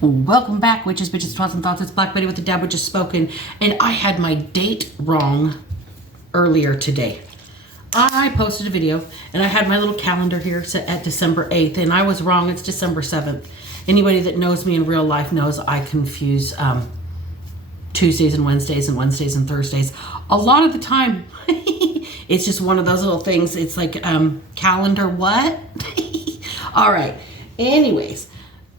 Welcome back, witches, bitches, thoughts, and thoughts. It's Black Betty with the Dab Witches Spoken, and I had my date wrong earlier today. I posted a video, and I had my little calendar here set at December 8th, and I was wrong. It's December 7th. Anybody that knows me in real life knows I confuse Tuesdays and Wednesdays and Thursdays. A lot of the time, it's just one of those little things. It's like calendar what? All right. Anyways,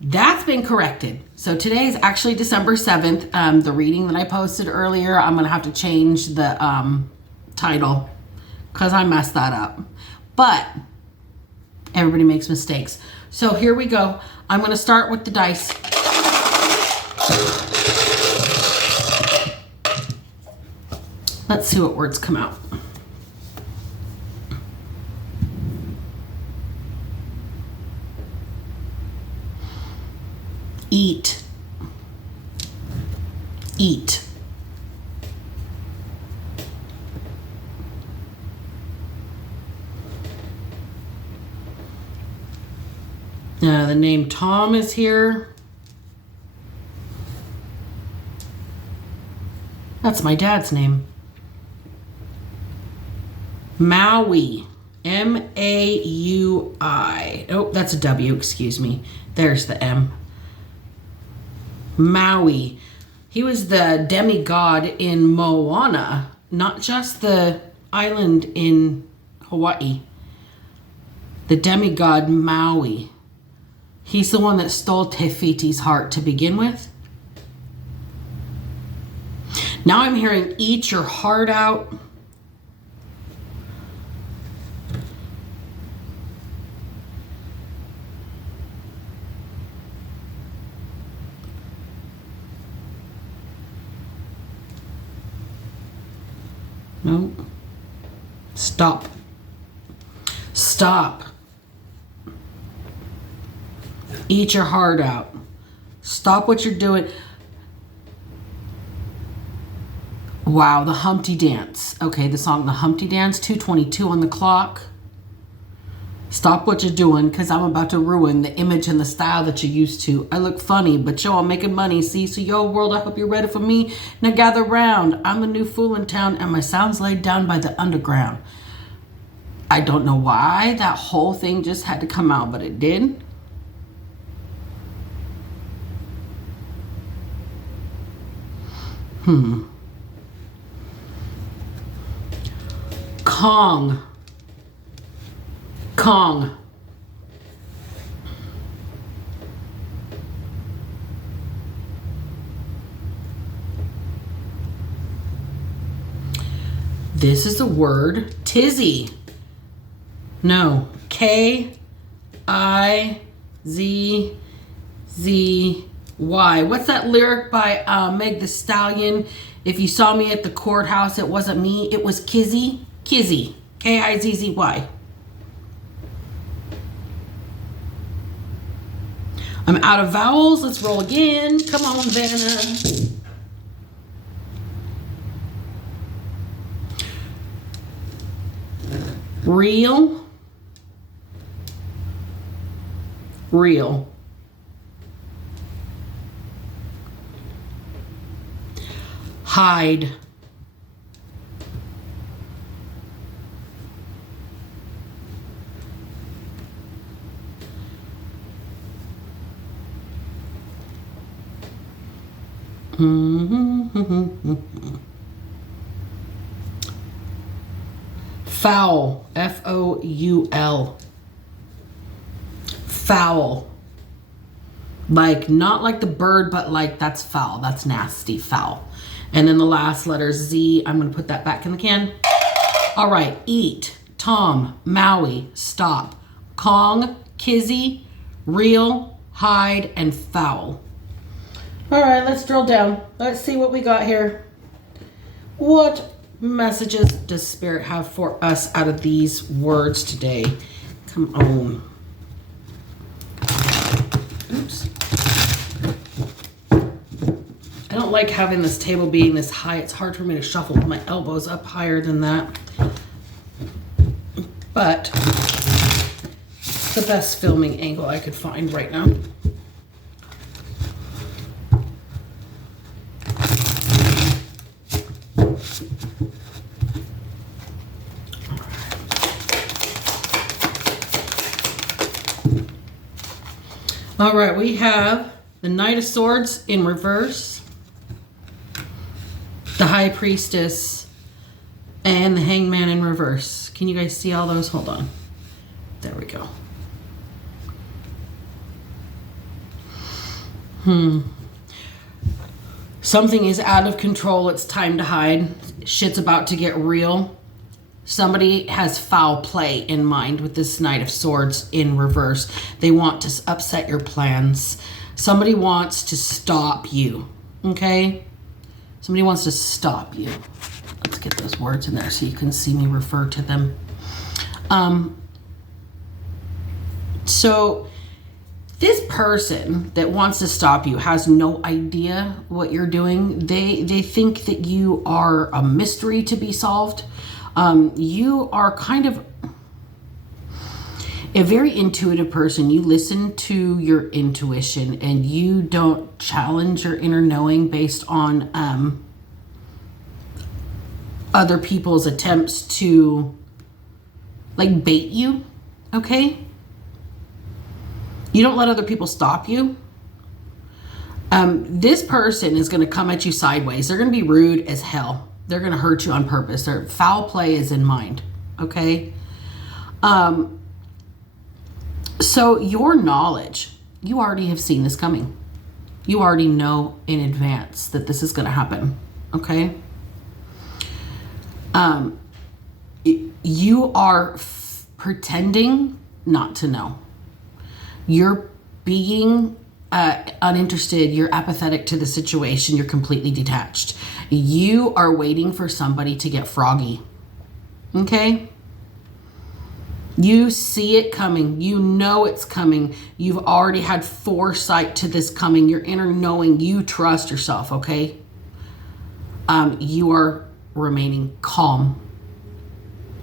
that's been corrected. So today is actually December 7th. The reading that I posted earlier, I'm going to have to change the title because I messed that up. But everybody makes mistakes. So here we go. I'm going to start with the dice. Let's see what words come out. Eat. Eat. The name Tom is here. That's my dad's name. Maui. M-A-U-I. Oh, that's a W, excuse me. There's the M. Maui. He was the demigod in Moana, not just the island in Hawaii. The demigod Maui. He's the one that stole Te Fiti's heart to begin with. Now I'm hearing eat your heart out. No. Stop. Stop. Eat your heart out. Stop what you're doing. Wow, the Humpty Dance. Okay, the song The Humpty Dance, 2:22 on the clock. Stop what you're doing, because I'm about to ruin the image and the style that you're used to. I look funny, but yo, I'm making money. See, so yo, world, I hope you're ready for me. Now gather round. I'm the new fool in town, and my sound's laid down by the underground. I don't know why that whole thing just had to come out, but it did. Kong. Kong. This is the word tizzy. No. K-I-Z-Z-Y. What's that lyric by Meg the Stallion? If you saw me at the courthouse, it wasn't me, it was Kizzy. Kizzy. K-I-Z-Z-Y. I'm out of vowels. Let's roll again. Come on, Vanna. Real. Real. Hide. Foul. F-O-U-L. Foul. Like, not like the bird, but like that's foul. That's nasty. Foul. And then the last letter Z, I'm going to put that back in the can. All right. Eat. Tom. Maui. Stop. Kong. Kizzy. Real. Hide. And foul. All right, let's drill down. Let's see what we got here. What messages does Spirit have for us out of these words today? Come on. Oops. I don't like having this table being this high. It's hard for me to shuffle with my elbows up higher than that. But it's the best filming angle I could find right now. All right, we have the Knight of Swords in reverse, the High Priestess, and the Hangman in reverse. Can you guys see all those? Hold on. There we go. Something is out of control. It's time to hide. Shit's about to get real. Somebody has foul play in mind with this Knight of Swords in reverse. They want to upset your plans. Somebody wants to stop you. Okay? Somebody wants to stop you. Let's get those words in there so you can see me refer to them. So this person that wants to stop you has no idea what you're doing. They think that you are a mystery to be solved. You are kind of a very intuitive person. You listen to your intuition and you don't challenge your inner knowing based on other people's attempts to like bait you, okay? You don't let other people stop you. This person is going to come at you sideways. They're going to be rude as hell. They're going to hurt you on purpose. Their foul play is in mind. Okay? So your knowledge, you already have seen this coming. You already know in advance that this is going to happen. Okay? You are pretending not to know. You're being uninterested. You're apathetic to the situation. You're completely detached. You are waiting for somebody to get froggy. Okay? You see it coming. You know it's coming. You've already had foresight to this coming. Your inner knowing. You trust yourself, okay? You are remaining calm.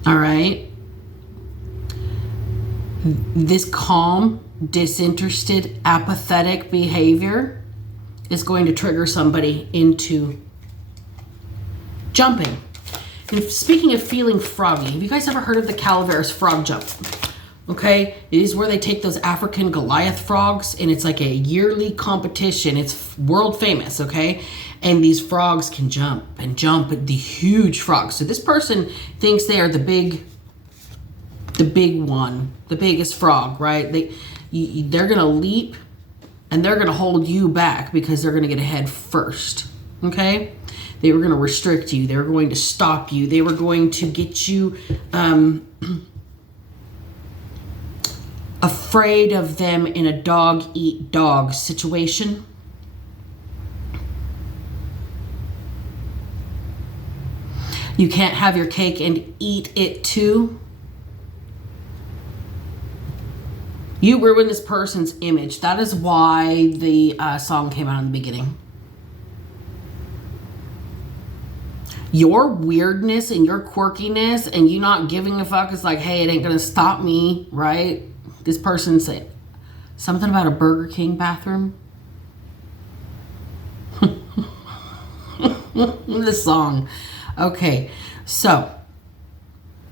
All right? This calm, disinterested, apathetic behavior is going to trigger somebody into jumping. And speaking of feeling froggy, have you guys ever heard of the Calaveras frog jump? Okay, it is where they take those African Goliath frogs and it's like a yearly competition. It's world famous, okay? And these frogs can jump and jump, the huge frogs. So this person thinks they are the big one, the biggest frog, right? They're gonna leap and they're gonna hold you back because they're gonna get ahead first, okay? They were gonna restrict you. They were going to stop you. They were going to get you afraid of them in a dog-eat-dog situation. You can't have your cake and eat it too. You ruin this person's image. That is why the song came out in the beginning. Your weirdness and your quirkiness and you not giving a fuck is like, hey, it ain't gonna stop me, right? This person said something about a Burger King bathroom. This song. Okay, so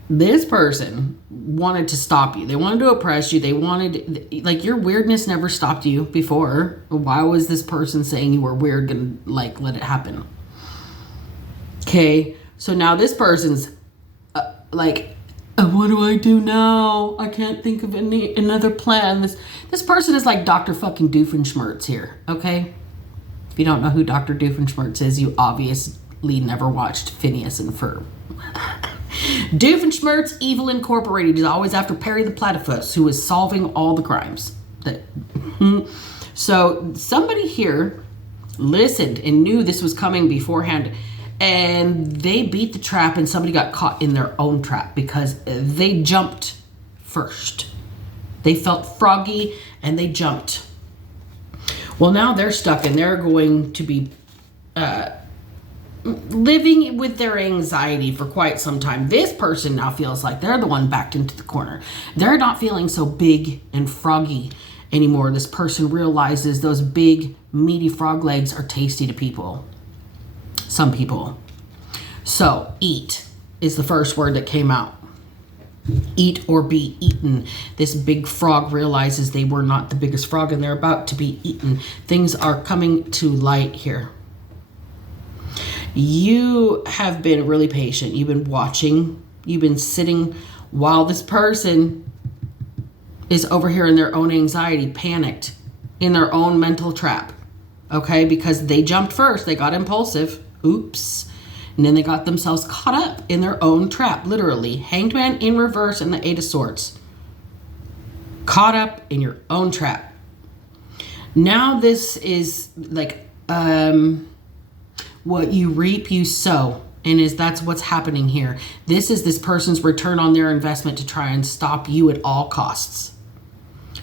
this person wanted to stop you. They wanted to oppress you. They wanted, like, your weirdness never stopped you before. Why was this person saying you were weird gonna, like, let it happen? Okay, so now this person's like, what do I do now? I can't think of another plan. This person is like Dr. fucking Doofenshmirtz here, okay? If you don't know who Dr. Doofenshmirtz is, you obviously never watched Phineas and Ferb. Doofenshmirtz Evil Incorporated is always after Perry the Platypus, who is solving all the crimes. So somebody here listened and knew this was coming beforehand, and they beat the trap and somebody got caught in their own trap because they jumped first. They felt froggy and they jumped. Well, now they're stuck and they're going to be living with their anxiety for quite some time. This person now feels like they're the one backed into the corner. They're not feeling so big and froggy anymore. This person realizes those big, meaty frog legs are tasty to people. Some people. So, eat is the first word that came out. Eat or be eaten. This big frog realizes they were not the biggest frog and they're about to be eaten. Things are coming to light here. You have been really patient. You've been watching. You've been sitting while this person is over here in their own anxiety, panicked, in their own mental trap. Okay? Because they jumped first. They got impulsive. Oops. And then they got themselves caught up in their own trap, literally. Hanged Man in reverse and the Eight of Swords. Caught up in your own trap. Now this is like what you reap, you sow. And that's what's happening here. This is this person's return on their investment to try and stop you at all costs.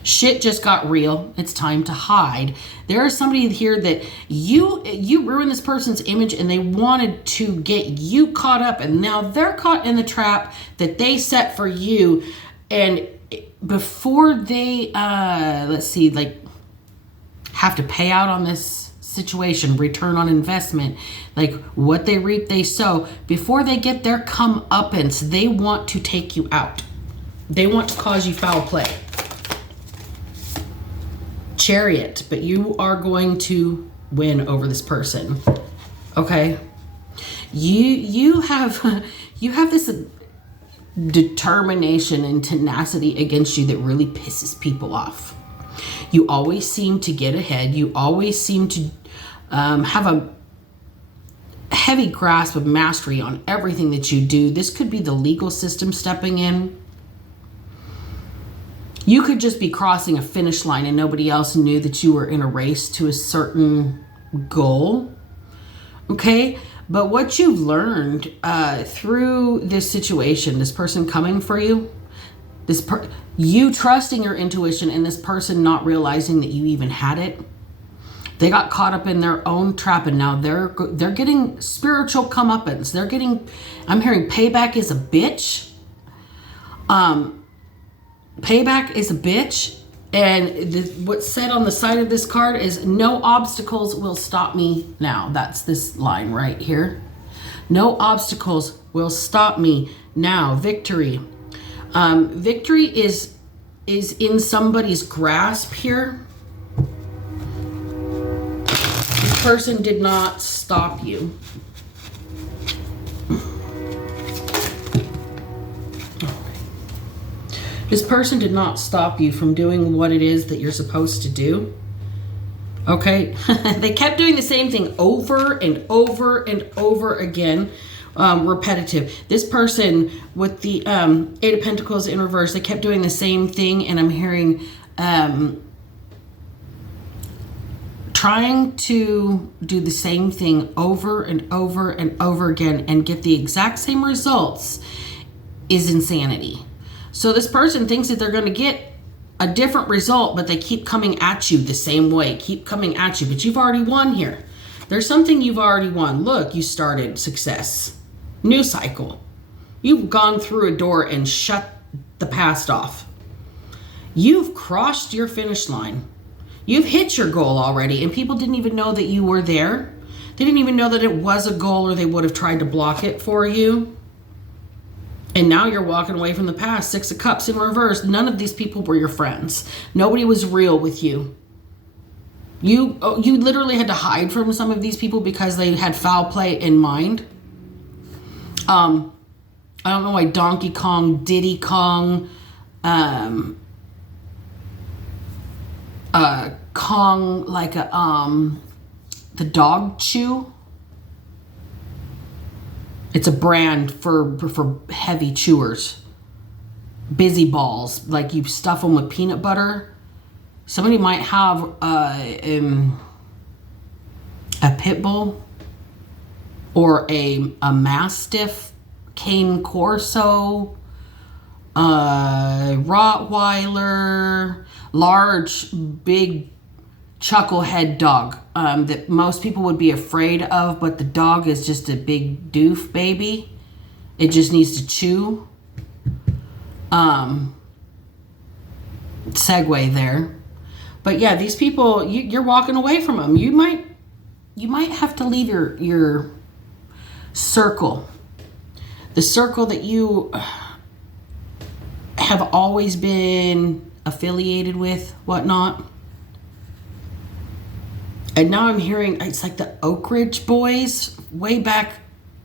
Shit just got real. It's time to hide. There is somebody here that you ruined this person's image and they wanted to get you caught up, and now they're caught in the trap that they set for you. And before they let's see, like, have to pay out on this situation, return on investment, like what they reap they sow, before they get their comeuppance, they want to take you out. They want to cause you foul play. Chariot, but you are going to win over this person. Okay? You have this determination and tenacity against you that really pisses people off. You always seem to get ahead. You always seem to have a heavy grasp of mastery on everything that you do. This could be the legal system stepping in. You could just be crossing a finish line and nobody else knew that you were in a race to a certain goal. Okay? But what you've learned through this situation, this person coming for you, you trusting your intuition and this person not realizing that you even had it, they got caught up in their own trap, and now they're getting spiritual comeuppance. I'm hearing payback is a bitch. Payback is a bitch. And what's said on the side of this card is, no obstacles will stop me now. That's this line right here. No obstacles will stop me now. Victory. Victory is in somebody's grasp here. This person did not stop you. This person did not stop you from doing what it is that you're supposed to do. Okay? They kept doing the same thing over and over and over again. Repetitive. This person with the Eight of Pentacles in reverse, they kept doing the same thing, and I'm hearing trying to do the same thing over and over and over again and get the exact same results is insanity. So this person thinks that they're going to get a different result, but they keep coming at you the same way, keep coming at you, but you've already won here. There's something you've already won. Look, you started success. New cycle. You've gone through a door and shut the past off. You've crossed your finish line. You've hit your goal already, and people didn't even know that you were there. They didn't even know that it was a goal, or they would have tried to block it for you. And now you're walking away from the past. Six of Cups in reverse. None of these people were your friends. Nobody was real with you. You literally had to hide from some of these people because they had foul play in mind. I don't know why Donkey Kong, Diddy Kong, Kong like the dog chew. It's a brand for heavy chewers. Busy balls, like you stuff them with peanut butter. Somebody might have a pit bull or a Mastiff, Cane Corso, Rottweiler, large, big chucklehead dog that most people would be afraid of, but the dog is just a big doof baby. It just needs to chew. Segue there. But yeah, these people, you're walking away from them. You might have to leave your circle. The circle that you have always been affiliated with, whatnot. And now I'm hearing it's like the Oak Ridge Boys, way back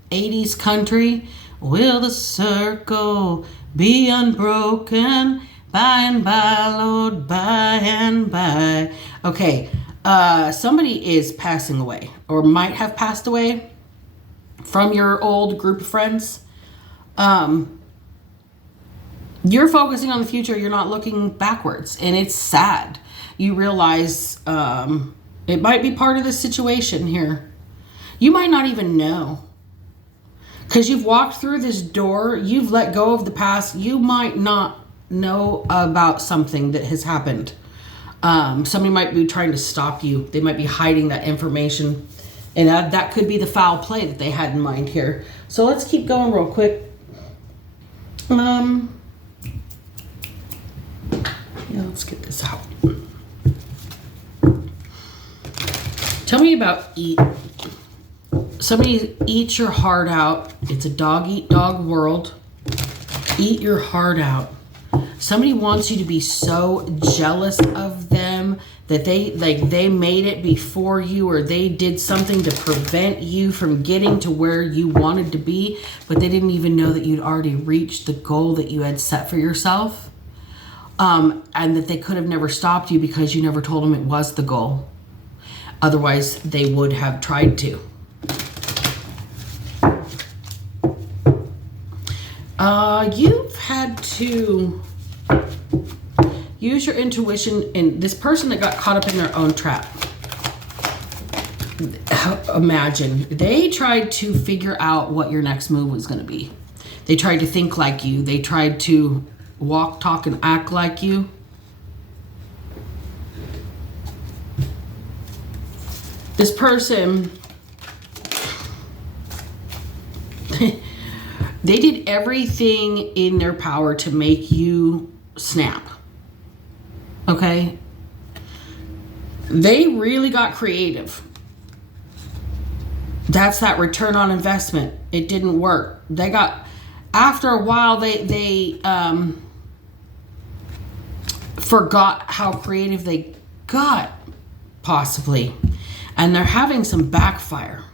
80s country. Will the circle be unbroken by and by, Lord, by and by? Okay, somebody is passing away or might have passed away from your old group of friends. You're focusing on the future. You're not looking backwards, and it's sad. You realize it might be part of the situation here. You might not even know, because you've walked through this door. You've let go of the past. You might not know about something that has happened. Somebody might be trying to stop you. They might be hiding that information, and that could be the foul play that they had in mind here. So let's keep going real quick. Yeah, let's get this out. Tell me about eat. Somebody eats your heart out. It's a dog eat dog world. Eat your heart out. Somebody wants you to be so jealous of them that they made it before you, or they did something to prevent you from getting to where you wanted to be, but they didn't even know that you'd already reached the goal that you had set for yourself. And that they could have never stopped you because you never told them it was the goal. Otherwise, they would have tried to. You've had to use your intuition, and this person that got caught up in their own trap. Imagine, they tried to figure out what your next move was going to be. They tried to think like you. They tried to walk, talk, and act like you. This person, they did everything in their power to make you snap. Okay? They really got creative. That's that return on investment. It didn't work. They got, after a while, they forgot how creative they got, possibly. And they're having some backfire.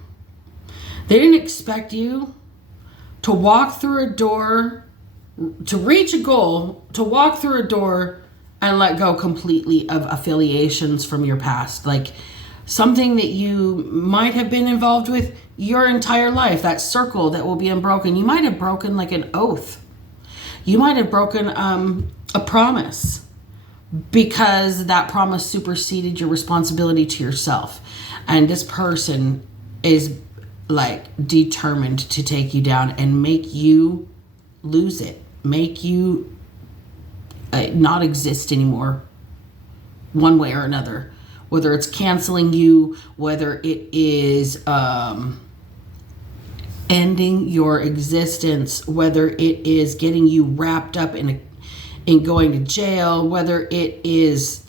They didn't expect you to walk through a door, to reach a goal, to walk through a door and let go completely of affiliations from your past. Like something that you might have been involved with your entire life, that circle that will be unbroken. You might have broken like an oath. You might have broken a promise, because that promise superseded your responsibility to yourself. And this person is like determined to take you down and make you lose it, make you not exist anymore, one way or another. Whether it's canceling you, whether it is ending your existence, whether it is getting you wrapped up in going to jail, whether it is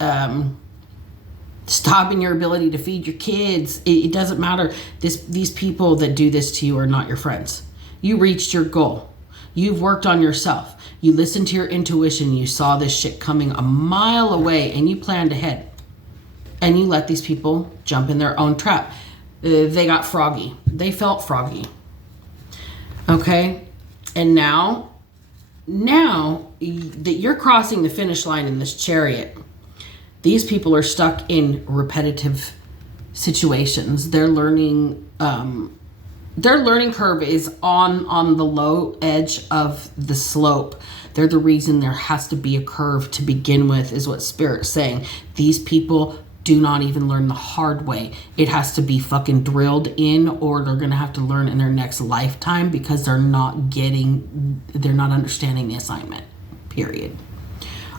stopping your ability to feed your kids. It doesn't matter. These people that do this to you are not your friends. You reached your goal. You've worked on yourself. You listened to your intuition. You saw this shit coming a mile away and you planned ahead. And you let these people jump in their own trap. They got froggy. They felt froggy. Okay? And now that you're crossing the finish line in this chariot, these people are stuck in repetitive situations. Their learning curve is on the low edge of the slope. They're the reason there has to be a curve to begin with, is what Spirit's saying. These people do not even learn the hard way. It has to be fucking drilled in, or they're going to have to learn in their next lifetime, because they're not understanding the assignment, period.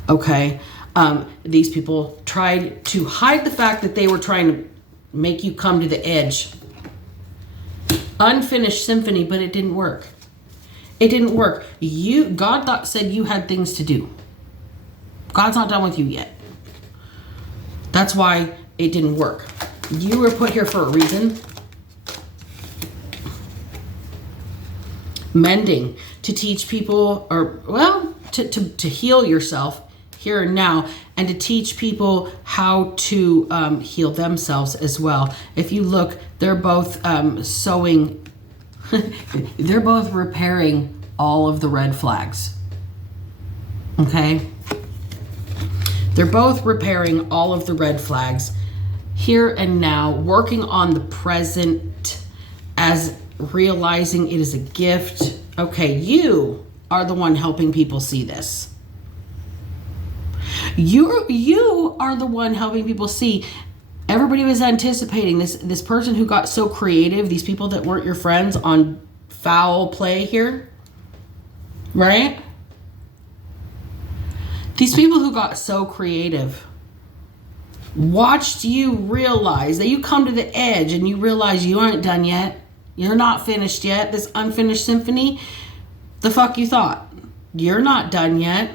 Okay? These people tried to hide the fact that they were trying to make you come to the edge. Unfinished symphony, but it didn't work. It didn't work. God said you had things to do. God's not done with you yet. That's why it didn't work. You were put here for a reason. Mending, to teach people, or, well, to heal yourself here and now, and to teach people how to heal themselves as well. If you look, they're both sewing, they're both repairing all of the red flags. Okay? They're both repairing all of the red flags here and now, working on the present as realizing it is a gift. Okay, you are the one helping people see this. You are the one helping people see. Everybody was anticipating this person who got so creative, these people that weren't your friends, on foul play here, right? These people who got so creative watched you realize that you come to the edge and you realize you aren't done yet. You're not finished yet. This unfinished symphony, the fuck you thought? You're not done yet.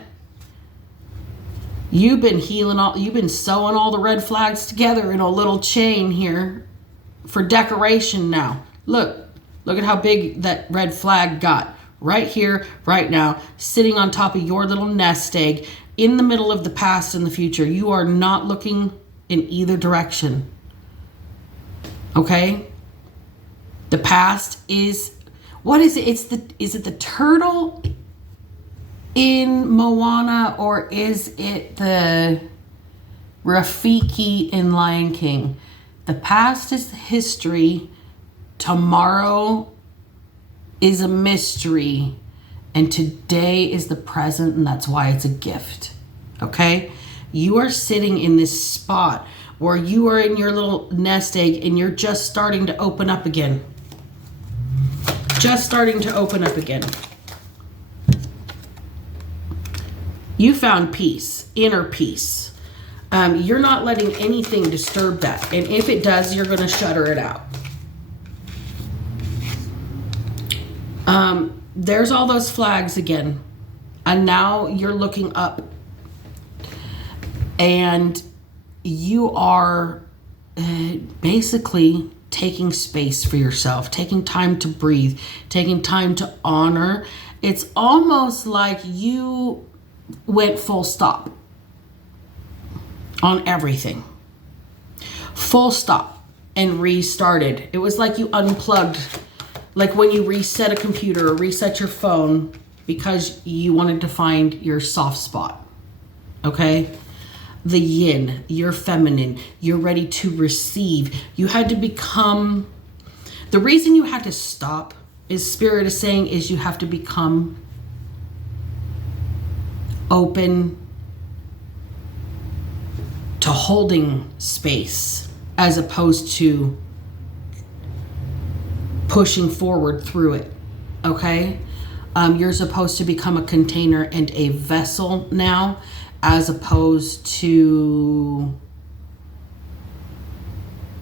You've been you've been sewing all the red flags together in a little chain here for decoration now. Look at how big that red flag got. Right here, right now, sitting on top of your little nest egg in the middle of the past and the future. You are not looking in either direction. Okay? The past is, what is it? Is it the turtle in Moana, or is it the Rafiki in Lion King? The past is history. Tomorrow is a mystery. And today is the present, and that's why it's a gift. Okay? You are sitting in this spot where you are in your little nest egg and you're just starting to open up again. Just starting to open up again. You found peace, inner peace. You're not letting anything disturb that. And if it does, you're going to shutter it out. There's all those flags again. And now you're looking up. And you are basically taking space for yourself, taking time to breathe, taking time to honor. It's almost like you went full stop on everything. Full stop and restarted. It was like you unplugged, like when you reset a computer or reset your phone because you wanted to find your soft spot. Okay? The yin, you're feminine, you're ready to receive. You had to become, the reason you had to stop, is Spirit is saying, is you have to become open to holding space as opposed to pushing forward through it. Okay? You're supposed to become a container and a vessel now, as opposed to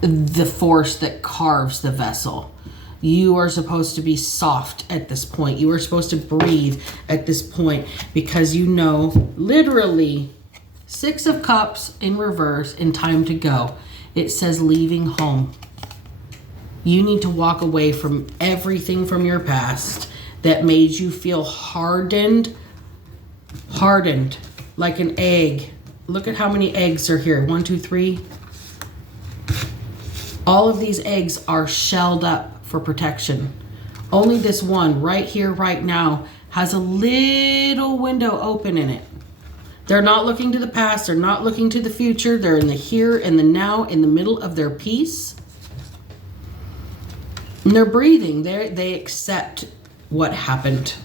the force that carves the vessel. You are supposed to be soft at this point. You are supposed to breathe at this point, because you know, literally, 6 of Cups in reverse and time to go. It says leaving home. You need to walk away from everything from your past that made you feel hardened like an egg. Look at how many eggs are here. 1, 2, 3. All of these eggs are shelled up for protection. Only this one right here, right now, has a little window open in it. They're not looking to the past. They're not looking to the future. They're in the here and the now, in the middle of their peace. And they're breathing. They accept what happened.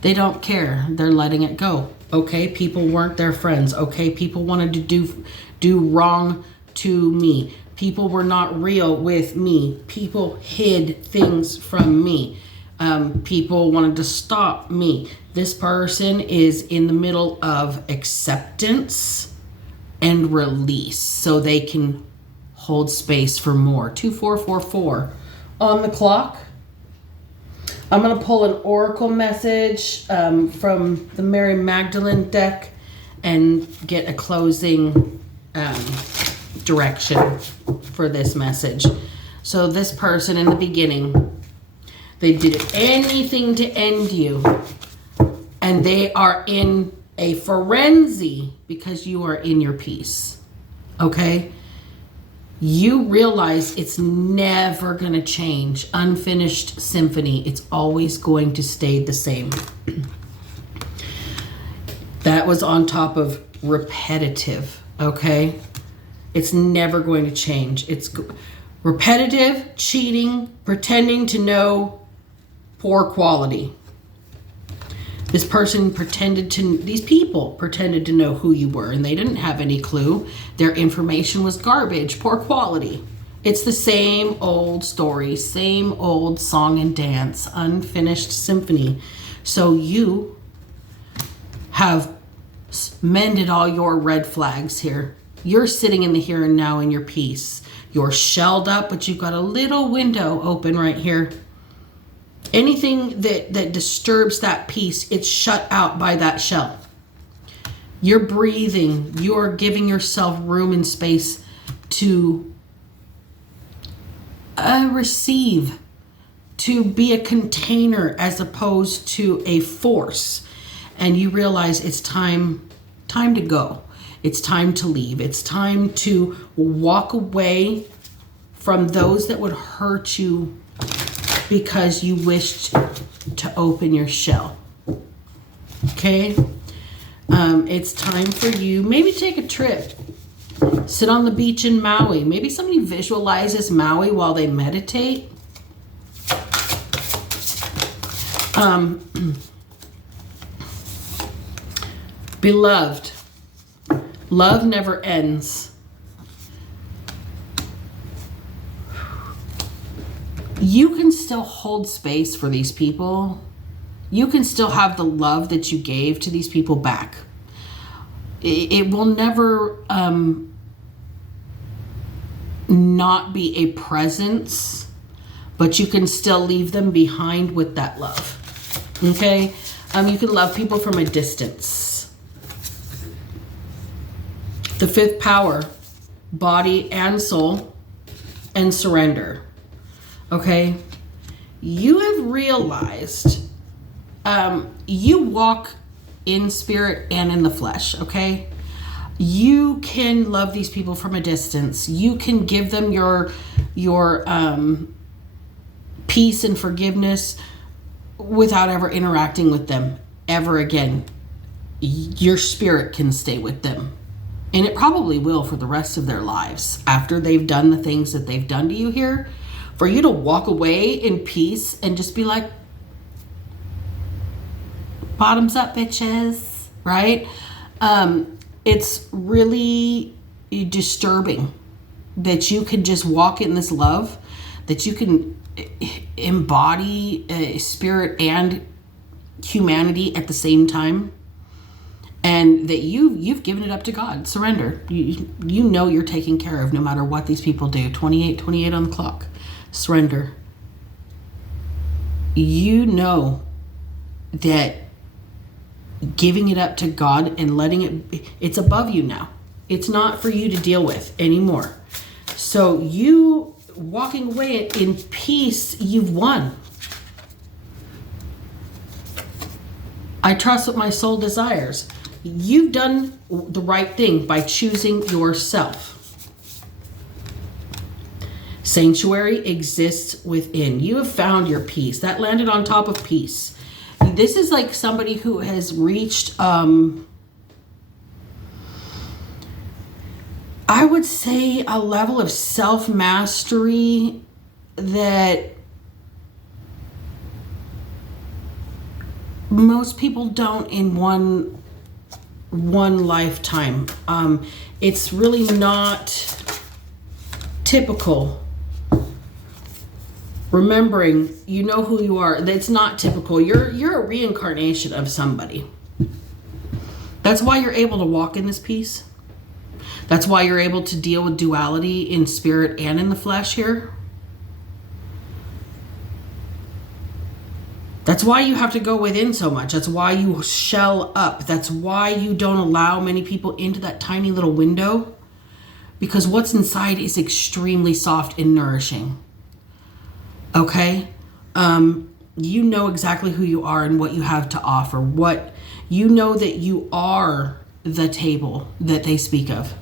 They don't care. They're letting it go. Okay, people weren't their friends. Okay, people wanted to do wrong to me. People were not real with me. People hid things from me. People wanted to stop me. This person is in the middle of acceptance and release, so they can hold space for more. 2444 on the clock. I'm going to pull an oracle message from the Mary Magdalene deck and get a closing direction for this message. So this person in the beginning, they did anything to end you, And they are in a frenzy because you are in your peace. Okay? You realize it's never going to change. Unfinished symphony. It's always going to stay the same. That was on top of repetitive. Okay? It's never going to change. It's repetitive, cheating, pretending to know, poor quality. These people pretended to know who you were, and they didn't have any clue. Their information was garbage, poor quality. It's the same old story, same old song and dance, unfinished symphony. So you have mended all your red flags here. You're sitting in the here and now in your peace. You're shelled up, but you've got a little window open right here. Anything that disturbs that peace, it's shut out by that shell. You're breathing. You're giving yourself room and space to receive, to be a container as opposed to a force. And you realize it's time to go. It's time to leave. It's time to walk away from those that would hurt you because you wished to open your shell. Okay? It's time for you, maybe take a trip. Sit on the beach in Maui. Maybe somebody visualizes Maui while they meditate. Beloved, love never ends. You can still hold space for these people. You can still have the love that you gave to these people back. It will never not be a presence, but you can still leave them behind with that love. Okay? You can love people from a distance. The fifth power, body and soul, and surrender. Okay, you have realized you walk in spirit and in the flesh, okay? You can love these people from a distance. You can give them your peace and forgiveness without ever interacting with them ever again. Your spirit can stay with them. And it probably will for the rest of their lives after they've done the things that they've done to you here. For you to walk away in peace and just be like, bottoms up, bitches, right? It's really disturbing that you can just walk in this love, that you can embody spirit and humanity at the same time, and that you've given it up to God. Surrender. You know you're taken care of no matter what these people do. 28 on the clock. Surrender. You know that giving it up to God and letting it's above you now. It's not for you to deal with anymore. So you walking away in peace, you've won. I trust what my soul desires. You've done the right thing by choosing yourself. Sanctuary exists within. You have found your peace. That landed on top of peace. This is like somebody who has reached, I would say, a level of self-mastery that most people don't in one lifetime. It's really not typical. Remembering, you know who you are. That's not typical. You're a reincarnation of somebody. That's why you're able to walk in this peace. That's why you're able to deal with duality in spirit and in the flesh here. That's why you have to go within so much. That's why you shell up. That's why you don't allow many people into that tiny little window. Because what's inside is extremely soft and nourishing. Okay? You know exactly who you are and what you have to offer. What You know that you are the table that they speak of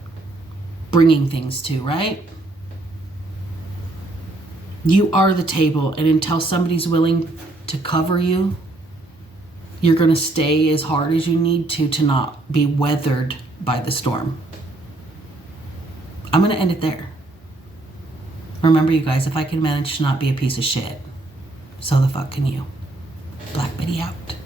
bringing things to, right? You are the table, and until somebody's willing to cover you, you're going to stay as hard as you need to not be weathered by the storm. I'm going to end it there. Remember, you guys, if I can manage to not be a piece of shit, so the fuck can you. Black Betty out.